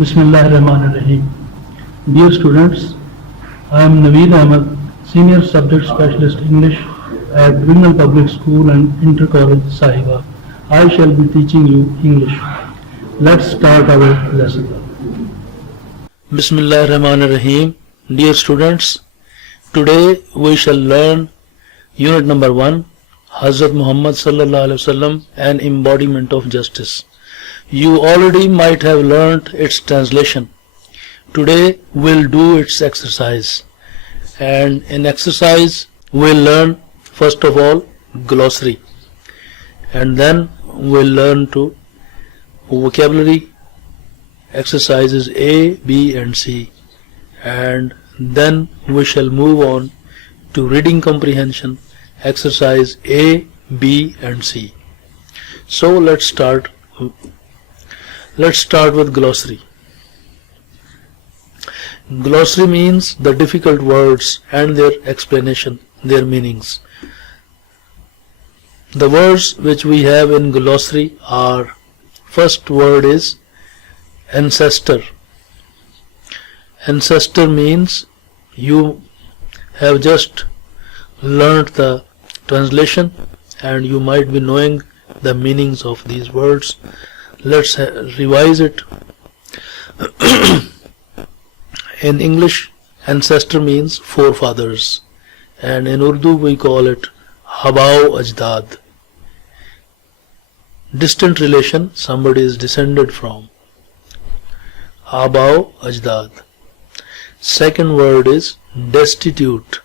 Bismillahirrahmanirrahim. Dear students, I am Naveed Ahmed, Senior Subject Specialist English at Wignall Public School and Inter-College Sahiba. I shall be teaching you English. Let's start our lesson. Bismillahirrahmanirrahim. Dear students, today we shall learn unit number 1, Hazrat Muhammad sallallahu alaihi wasallam, an embodiment of justice. You already might have learnt its translation. Today we'll do its exercise. And in exercise we'll learn first of all glossary. And then we'll learn to vocabulary exercises A, B and C. And then we shall move on to reading comprehension exercise A, B and C. So let's start with glossary. Glossary means the difficult words and their explanation, their meanings. The words which we have in glossary are, first word is ancestor. Ancestor means you have just learnt the translation and you might be knowing the meanings of these words. Let's revise it. In English, ancestor means forefathers, and in Urdu we call it Habao Ajdad. Distant relation, somebody is descended from. Habao Ajdad. Second word is destitute.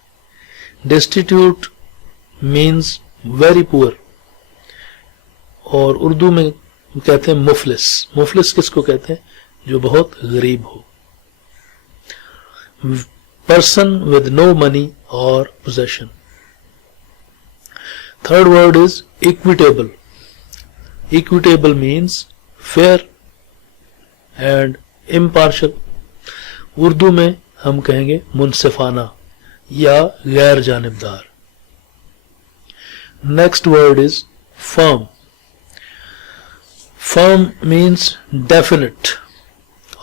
Destitute means very poor, और उर्दू में कहते हैं मुफलिस. मुफलिस किसको कहते हैं? जो बहुत गरीब हो. Person with no money or possession. Third word is equitable. Equitable means fair and impartial. Urdu में हम कहेंगे मुनसिफाना या गैर जानिबदार. Next word is firm. Firm means definite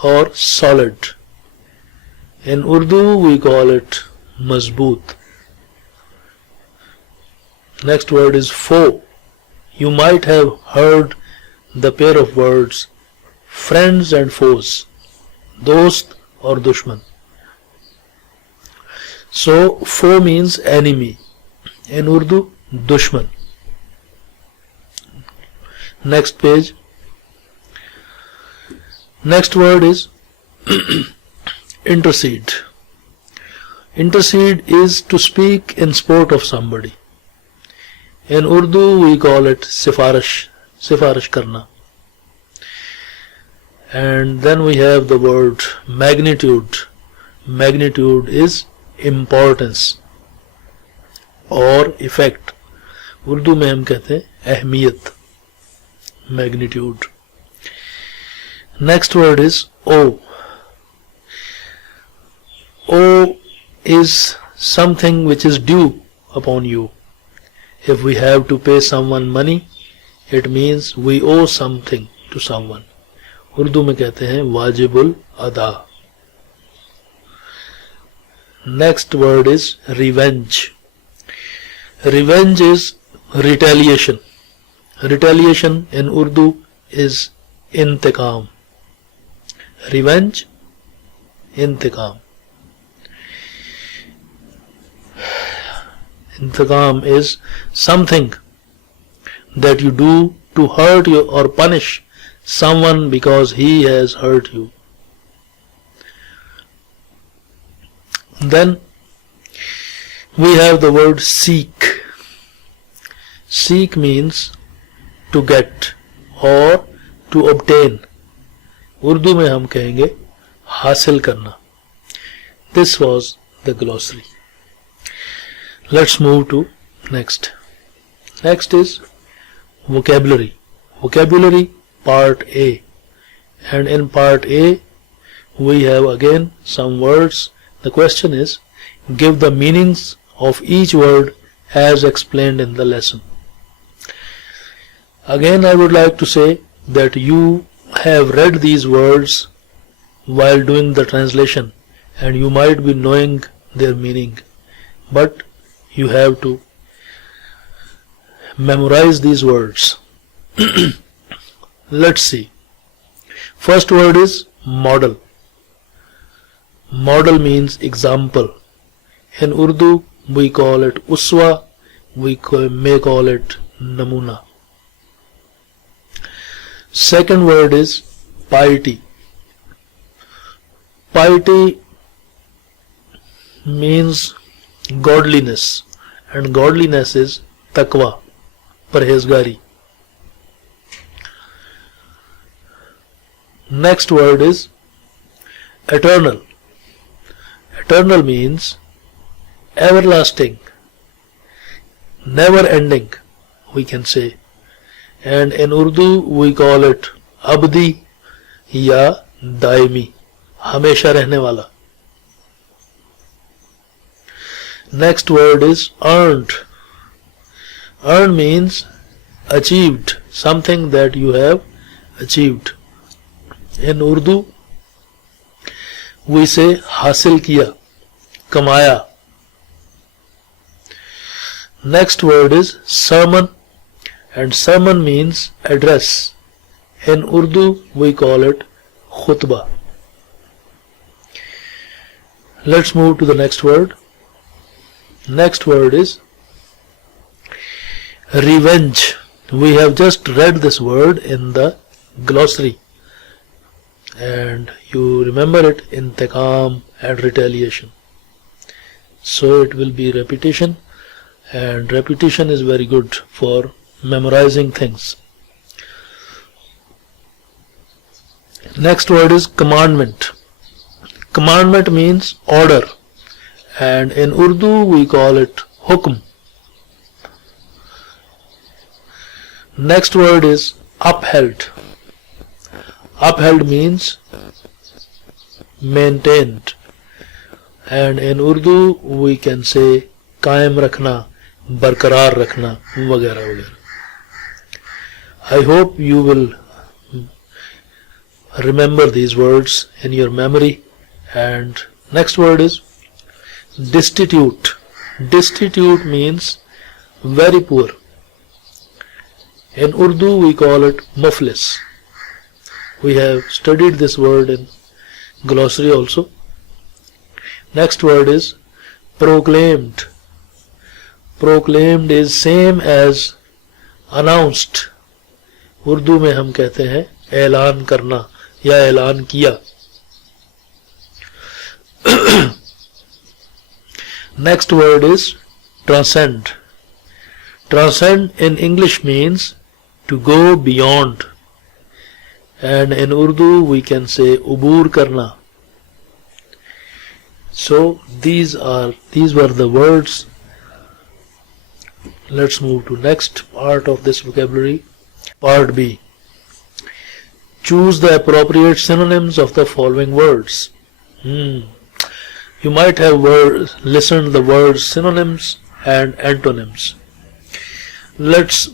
or solid. In Urdu we call it mazboot. Next word is foe. You might have heard the pair of words friends and foes, dost or dushman. So foe means enemy. In Urdu, dushman. Next page. Next word is intercede. Intercede is to speak in support of somebody. In Urdu we call it sifarish karna. And then we have the word magnitude. Magnitude is importance or effect. Urdu में हम कहते हैं अहमियत. Magnitude. Next word is owe. Owe is something which is due upon you. If we have to pay someone money, it means we owe something to someone. Urdu में कहते हैं वाजिबुल अदा. Next word is revenge. Revenge is retaliation. Retaliation in Urdu is intiqam. Revenge, intiqam. Intiqam is something that you do to hurt you or punish someone because he has hurt you. Then we have the word seek. Seek means to get or to obtain. Urdu में हम कहेंगे हासिल करना. This was the glossary. Let's move to next. Next is vocabulary. Vocabulary part A. And in part A we have again some words. The question is, give the meanings of each word as explained in the lesson. Again I would like to say that you have read these words while doing the translation, and you might be knowing their meaning, but you have to memorize these words. Let's see. First word is model. Model means example. In Urdu, we call it uswa, we may call it namuna. Second word is piety. Piety means godliness, and godliness is taqwa, parhezgari. Next word is eternal. Eternal means everlasting, never ending, we can say. And in Urdu we call it abdi ya daimi, hamesha rehne wala. Next word is earned. Earned means achieved, something that you have achieved. In Urdu we say hasil kiya, kamaya. Next word is sermon, and sermon means address. In Urdu we call it khutbah. Let's move to the next word. Next word is revenge. We have just read this word in the glossary, and you remember it, intiqam and retaliation. So it will be repetition, and repetition is very good for memorizing things. Next word is commandment. Commandment means order, and in Urdu we call it hukm. Next word is upheld. Upheld means maintained, and in Urdu we can say कायम रखना, बरकरार रखना, वगैरह वगैरह. I hope you will remember these words in your memory. And next word is destitute. Destitute means very poor. In Urdu we call it muflis. We have studied this word in glossary also. Next word is proclaimed. Proclaimed is same as announced. Urdu में हम कहते हैं ऐलान करना या ऐलान किया. Next word is transcend. Transcend in English means to go beyond, and in Urdu we can say ubur karna. So these were the words. Let's move to next part of this vocabulary. Part B. Choose the appropriate synonyms of the following words. You might have listened the words synonyms and antonyms. Let's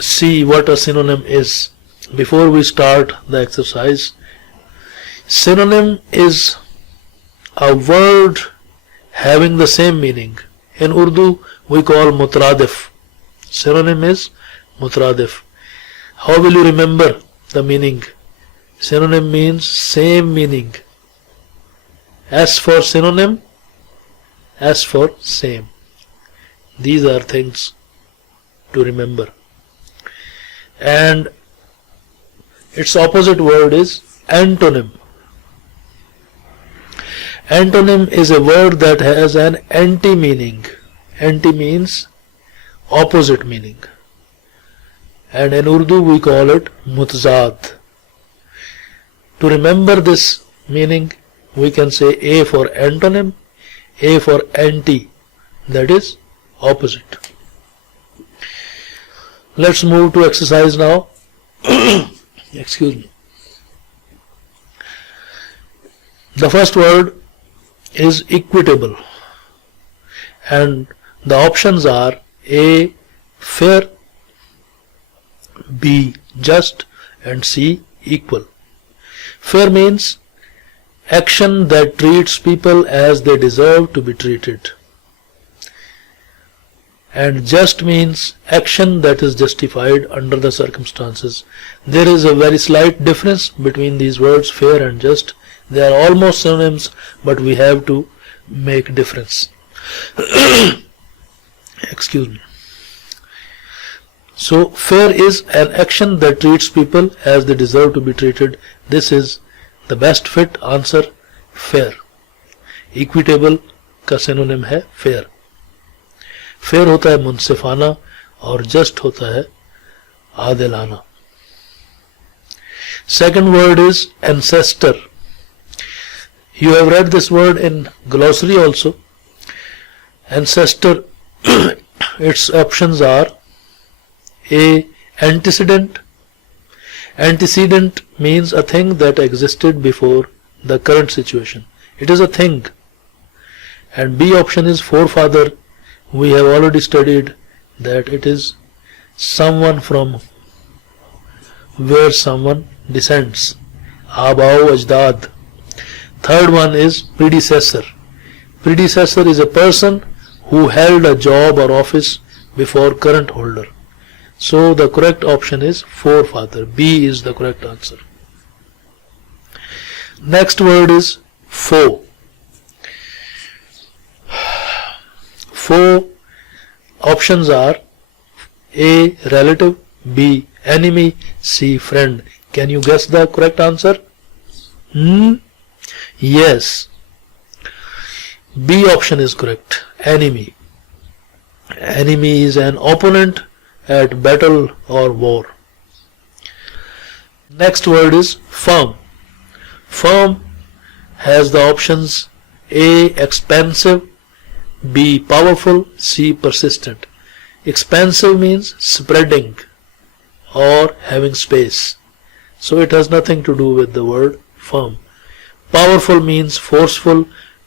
see what a synonym is before we start the exercise. Synonym is a word having the same meaning. In Urdu we call mutradif. Synonym is mutradif. How will you remember the meaning? Synonym means same meaning. S for synonym, S for same. These are things to remember. And its opposite word is antonym. Antonym is a word that has an anti-meaning. Anti means opposite meaning. And in Urdu we call it mutazad. To remember this meaning, we can say A for antonym, A for anti, that is opposite. Let's move to exercise now. Excuse me. The first word is equitable, and the options are A, fair, B, just, and C, equal. Fair means action that treats people as they deserve to be treated. And just means action that is justified under the circumstances. There is a very slight difference between these words, fair and just. They are almost synonyms, but we have to make difference. Excuse me. So fair is an action that treats people as they deserve to be treated. This is the best fit answer, fair. Equitable का synonym है fair. Fair होता है मुंसिफाना और just होता है आदिलाना. Second word is ancestor. You have read this word in glossary also. Ancestor, its options are A. Antecedent. Antecedent means a thing that existed before the current situation. It is a thing. And B option is forefather. We have already studied that it is someone from where someone descends. Abao Ajdad. Third one is predecessor. Predecessor is a person who held a job or office before current holder. So the correct option is forefather. B is the correct answer. Next word is foe. Foe options are A. Relative, B. Enemy, C. Friend. Can you guess the correct answer? Yes. B option is correct. Enemy. Enemy is an opponent at battle or war. Next word is firm. Firm has the options A. Expansive, B. Powerful, C. Persistent. Expansive means spreading or having space. So it has nothing to do with the word firm. Powerful means forceful.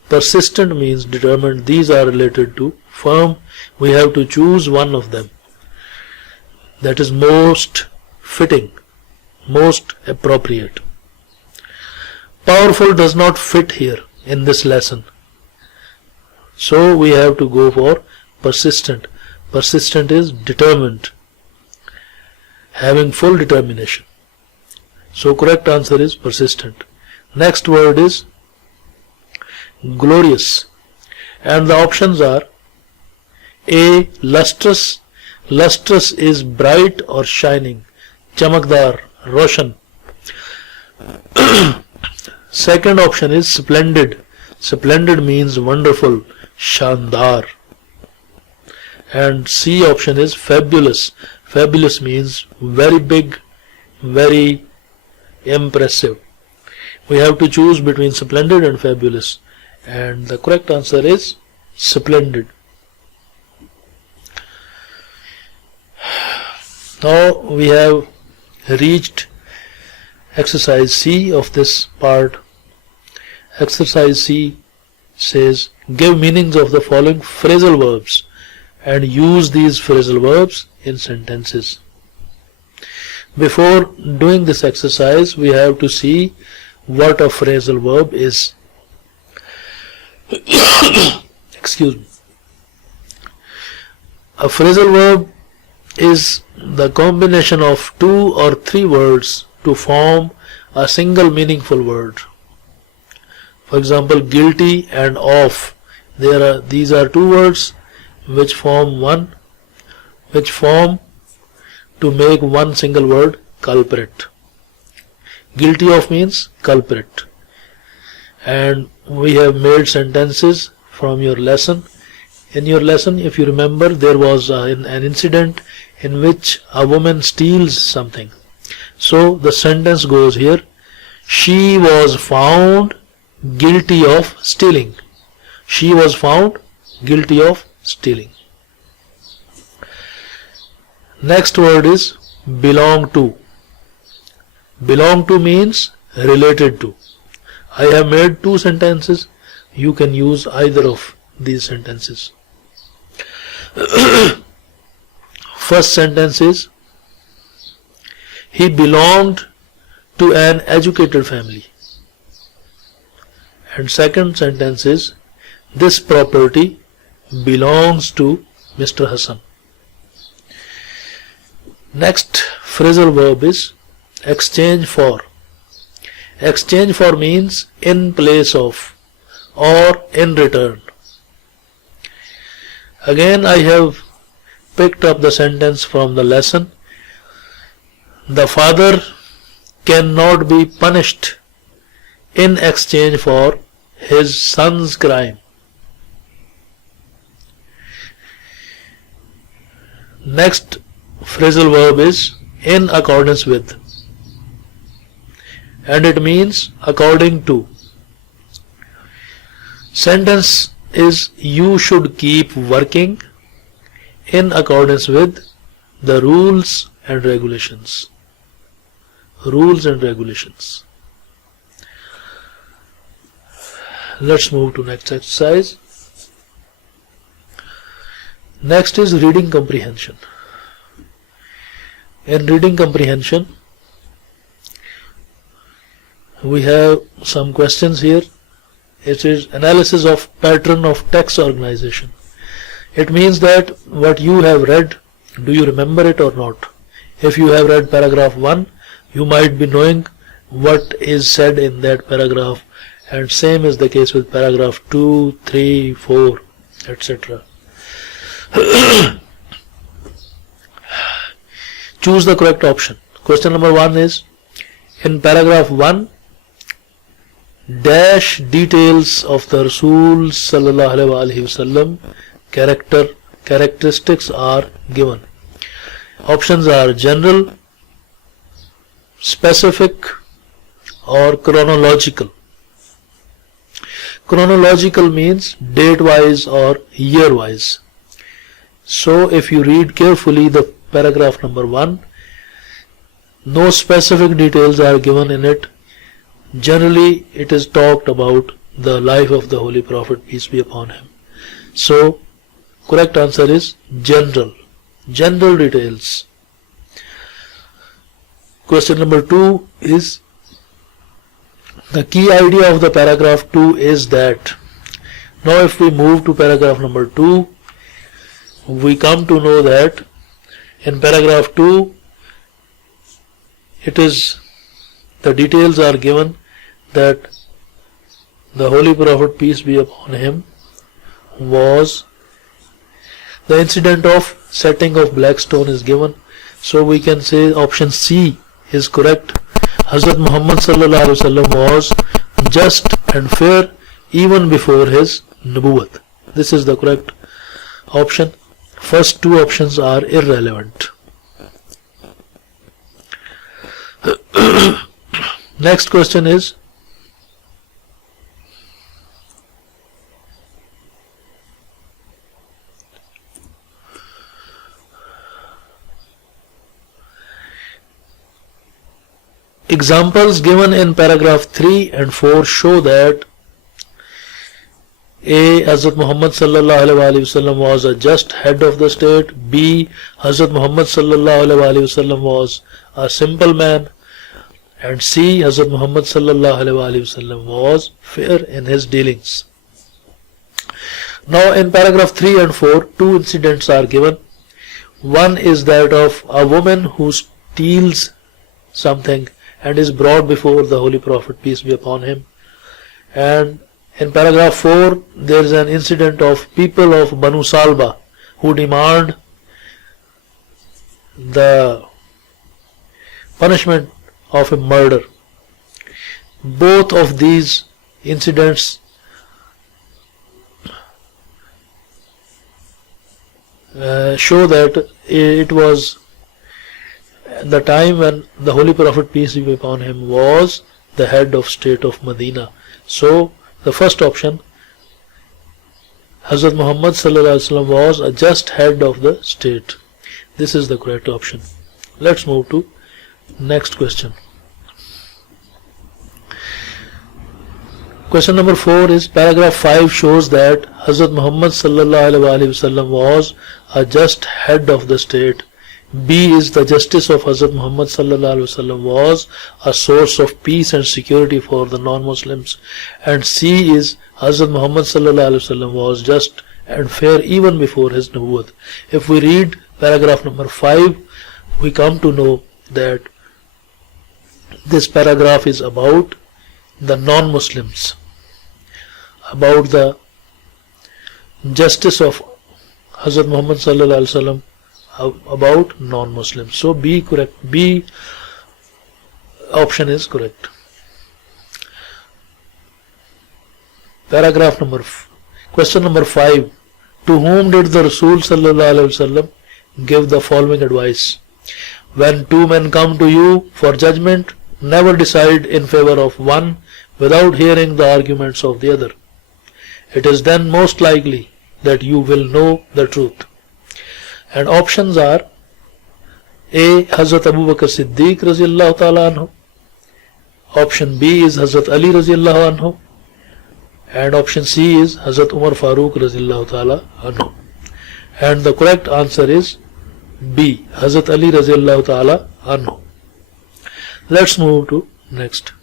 Persistent means determined. These are related to firm. We have to choose one of them. That is most fitting, most appropriate. Powerful does not fit here in this lesson. So we have to go for persistent. Persistent is determined, having full determination. So correct answer is persistent. Next word is glorious. And the options are A. Lustrous. Lustrous is bright or shining. Chamakdar, Roshan. Second option is splendid. Splendid means wonderful, Shandar. And C option is fabulous. Fabulous means very big, very impressive. We have to choose between splendid and fabulous. And the correct answer is splendid. Now we have reached exercise C of this part. Exercise C says give meanings of the following phrasal verbs and use these phrasal verbs in sentences. Before doing this exercise, we have to see what a phrasal verb is. Excuse me. A phrasal verb is the combination of 2 or 3 words to form a single meaningful word. For example, guilty and off. These are 2 words which form to make one single word, culprit. Guilty of means culprit. And we have made sentences from your lesson. In your lesson, if you remember, there was an incident in which a woman steals something. So the sentence goes here: she was found guilty of stealing. She was found guilty of stealing. Next word is belong to. Belong to means related to. I have made 2 sentences. You can use either of these sentences. First sentence is he belonged to an educated family. And second sentence is, this property belongs to Mr. Hassan. Next phrasal verb is exchange for. Exchange for means in place of or in return. Again, I have picked up the sentence from the lesson. The father cannot be punished in exchange for his son's crime. Next phrasal verb is in accordance with, and it means according to. Sentence is, you should keep working in accordance with the rules and regulations. Rules and regulations. Let's move to next exercise. Next is reading comprehension. In reading comprehension, we have some questions here. It is analysis of pattern of text organization. It means that what you have read, do you remember it or not? If you have read paragraph 1, you might be knowing what is said in that paragraph, and same is the case with paragraph 2, 3, 4, etc. Choose the correct option. Question number 1 is, in paragraph 1, dash details of the Rasul sallallahu alaihi wasallam characteristics are given. Options are general, specific, or chronological. Chronological means date wise or year wise. So if you read carefully the paragraph number 1, no specific details are given in it. Generally, it is talked about the life of the Holy Prophet, peace be upon him. So, correct answer is general. General details. Question number 2 is, the key idea of the paragraph 2 is that. Now if we move to paragraph number 2, we come to know that in paragraph 2, it is, the details are given that the Holy Prophet, peace be upon him, was, the incident of setting of black stone is given. So we can say option C is correct. Hazrat Muhammad sallallahu alaihi wasallam was just and fair even before his nubuwwat. This is the correct option. First two options are irrelevant. Next question is, examples given in paragraph 3 and 4 show that A. Hazrat Muhammad sallallahu alaihi wasallam was a just head of the state. B. Hazrat Muhammad sallallahu alaihi wasallam was a simple man. And C. Hazrat Muhammad sallallahu alaihi wasallam was fair in his dealings. Now in paragraph 3 and 4, two incidents are given. One is that of a woman who steals something and is brought before the Holy Prophet, peace be upon him. And in paragraph 4, there is an incident of people of Banu Salba who demand the punishment of a murder. Both of these incidents show that it was the time when the Holy Prophet, peace be upon him, was the head of state of Medina. So the first option, Hazrat Muhammad sallallahu alaihi wasallam was a just head of the state. This is the correct option. Let's move to next question. Question number 4 is, paragraph 5 shows that Hazrat Muhammad sallallahu alaihi wasallam was a just head of the state B is the justice of Hazrat Muhammad sallallahu alaihi wasallam was a source of peace and security for the non-Muslims. And C is Hazrat Muhammad sallallahu alaihi wasallam was just and fair even before his nubuwwat. If we read paragraph number 5, we come to know that this paragraph is about the non-Muslims, about the justice of Hazrat Muhammad sallallahu alaihi wasallam, about non-Muslims. So B correct. B option is correct. Paragraph number question number 5. To whom did the Rasul sallallahu alaihi wasallam give the following advice? When two men come to you for judgment, never decide in favor of one without hearing the arguments of the other. It is then most likely that you will know the truth. And options are A. Hazrat Abu Bakr Siddiq Raziyallahu Ta'ala Anhu. Option B is Hazrat Ali Raziyallahu Anhu. And option C is Hazrat Umar Farooq Raziyallahu Ta'ala Anhu. And the correct answer is B. Hazrat Ali Raziyallahu Ta'ala Anhu. Let's move to next.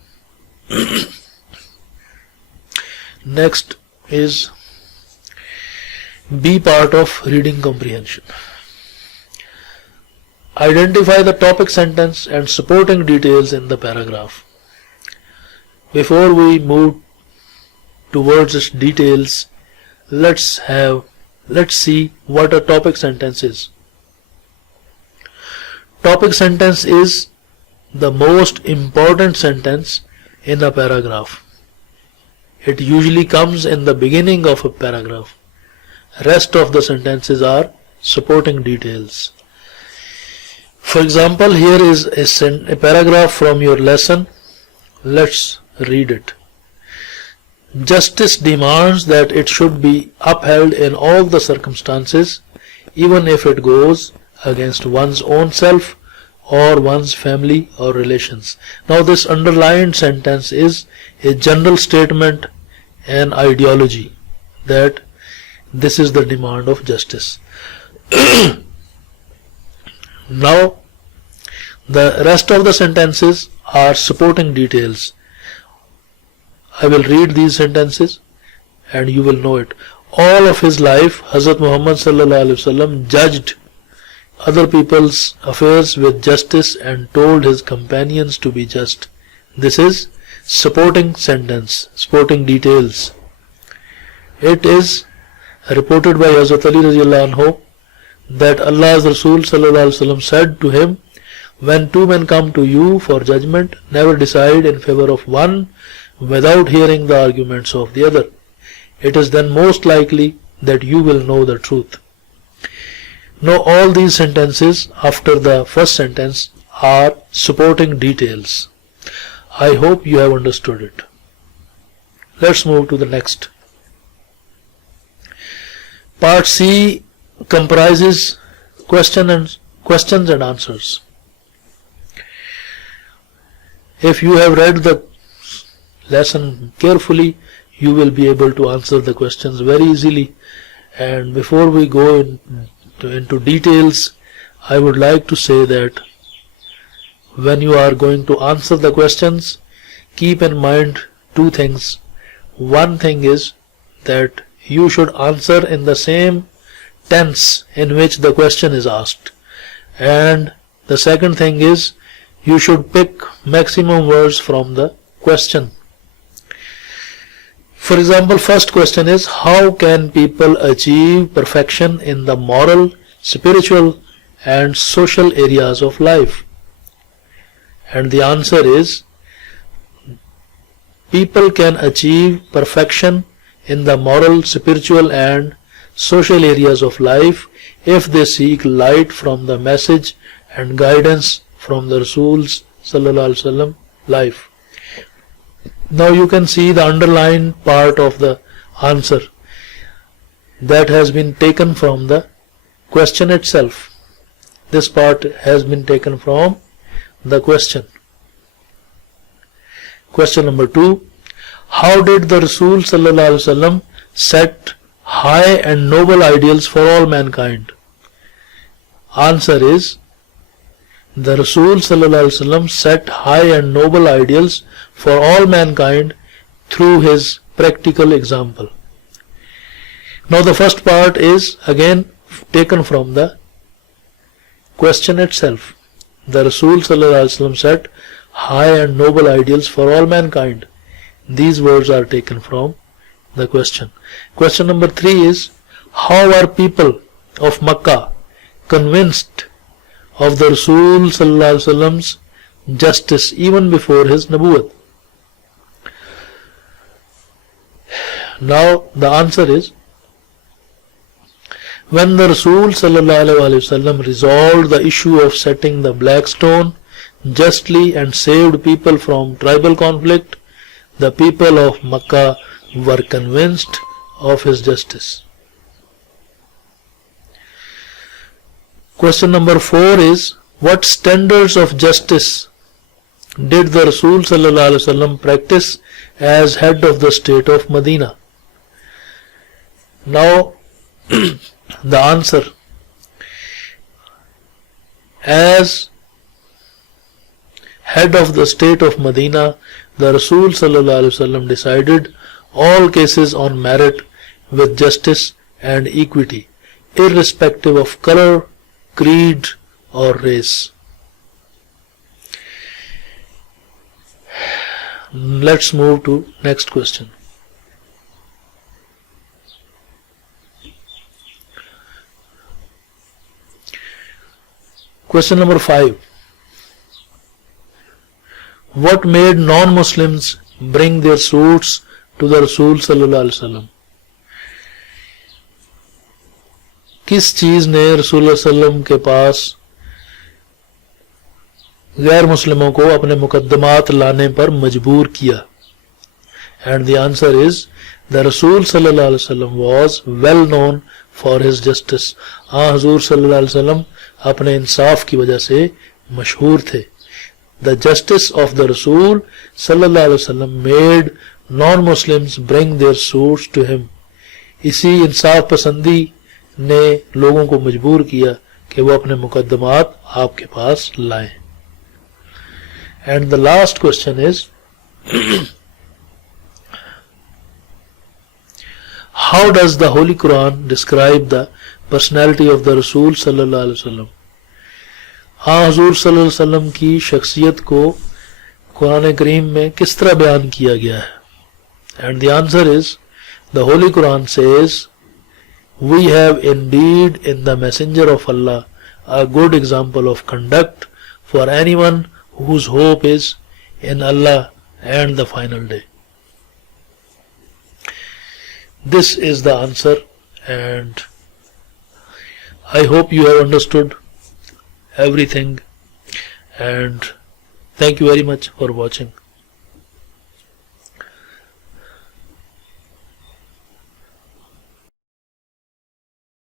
Next is B part of reading comprehension. Identify the topic sentence and supporting details in the paragraph. Before we move towards its details, let's see what a topic sentence is. Topic sentence is the most important sentence in a paragraph. It usually comes in the beginning of a paragraph. Rest of the sentences are supporting details. For example, here is a paragraph from your lesson. Let's read it. Justice demands that it should be upheld in all the circumstances, even if it goes against one's own self or one's family or relations. Now this underlined sentence is a general statement and ideology that this is the demand of justice. Now the rest of the sentences are supporting details. I will read these sentences and you will know it. All of his life, Hazrat Muhammad sallallahu alaihi wasallam judged other people's affairs with justice and told his companions to be just. This is supporting sentence, supporting details. It is reported by Hazrat Ali Radhiyallahu Anhu that Allah's Rasul sallallahu alaihi wasallam said to him, when two men come to you for judgment, never decide in favor of one without hearing the arguments of the other. It is then most likely that you will know the truth. Now all these sentences after the first sentence are supporting details. I hope you have understood it. Let's move to the next. Part C comprises questions and answers. If you have read the lesson carefully, you will be able to answer the questions very easily. And before we go into details, I would like to say that when you are going to answer the questions, keep in mind two things. One thing is that you should answer in the same tense in which the question is asked. And the second thing is you should pick maximum words from the question. For example, first question is, how can people achieve perfection in the moral, spiritual and social areas of life? And the answer is, people can achieve perfection in the moral, spiritual and social areas of life if they seek light from the message and guidance from the Rasul's sallallahu alaihi wasallam life. Now you can see the underlined part of the answer that has been taken from the question itself. This part has been taken from the question. Question number 2. How did the Rasul sallallahu alaihi wasallam set high and noble ideals for all mankind? Answer is, The Rasul sallallahu alaihi wasallam set high and noble ideals for all mankind through his practical example. Now the first part is again taken from the question itself. The Rasul sallallahu alaihi wasallam set high and noble ideals for all mankind. These words are taken from the question. Question number 3 is, how are people of Makkah convinced of the Rasul sallallahu alaihi wasallam's justice even before his Nabuwwat? Now the answer is, when the Rasul sallallahu alaihi wasallam resolved the issue of setting the black stone justly and saved people from tribal conflict, the people of Makkah were convinced of his justice. Question number 4 is, what standards of justice did the Rasul sallallahu alaihi wasallam practice as head of the state of Medina? Now the answer, as head of the state of Medina, the Rasul sallallahu alaihi wasallam decided all cases on merit with justice and equity, irrespective of color, creed or race. Let's move to next question. Question number 5. What made non-Muslims bring their suits to the Rasul sallallahu alaihi wasallam? किस चीज ने रसूल सल्लम के पास गैर मुस्लिमों को अपने मुकद्दमात लाने पर मजबूर किया? And the answer is, the Rasul sallallahu alaihi wasallam was well known for his justice. हुजूर सल्लल्लाहु अलैहि वसल्लम अपने इंसाफ की वजह से मशहूर थे. The justice of the Rasul sallallahu alaihi wasallam made non-Muslims bring their suits to him. इसी इंसाफ पसंदी ने लोगों को मजबूर किया कि वो अपने मुकद्दमात आपके पास लाएं. And the last question is, how does the Holy Quran describe the personality of the Rasul sallallahu alaihi wasallam? हाँ, हुजूर सल्लल्लाहु अलैहि वसल्लम की शख्सियत को कुरान करीम में किस तरह बयान किया गया है? And the answer is, the Holy Quran says, we have indeed in the Messenger of Allah a good example of conduct for anyone whose hope is in Allah and the final day. This is the answer, and I hope you have understood everything, and thank you very much for watching.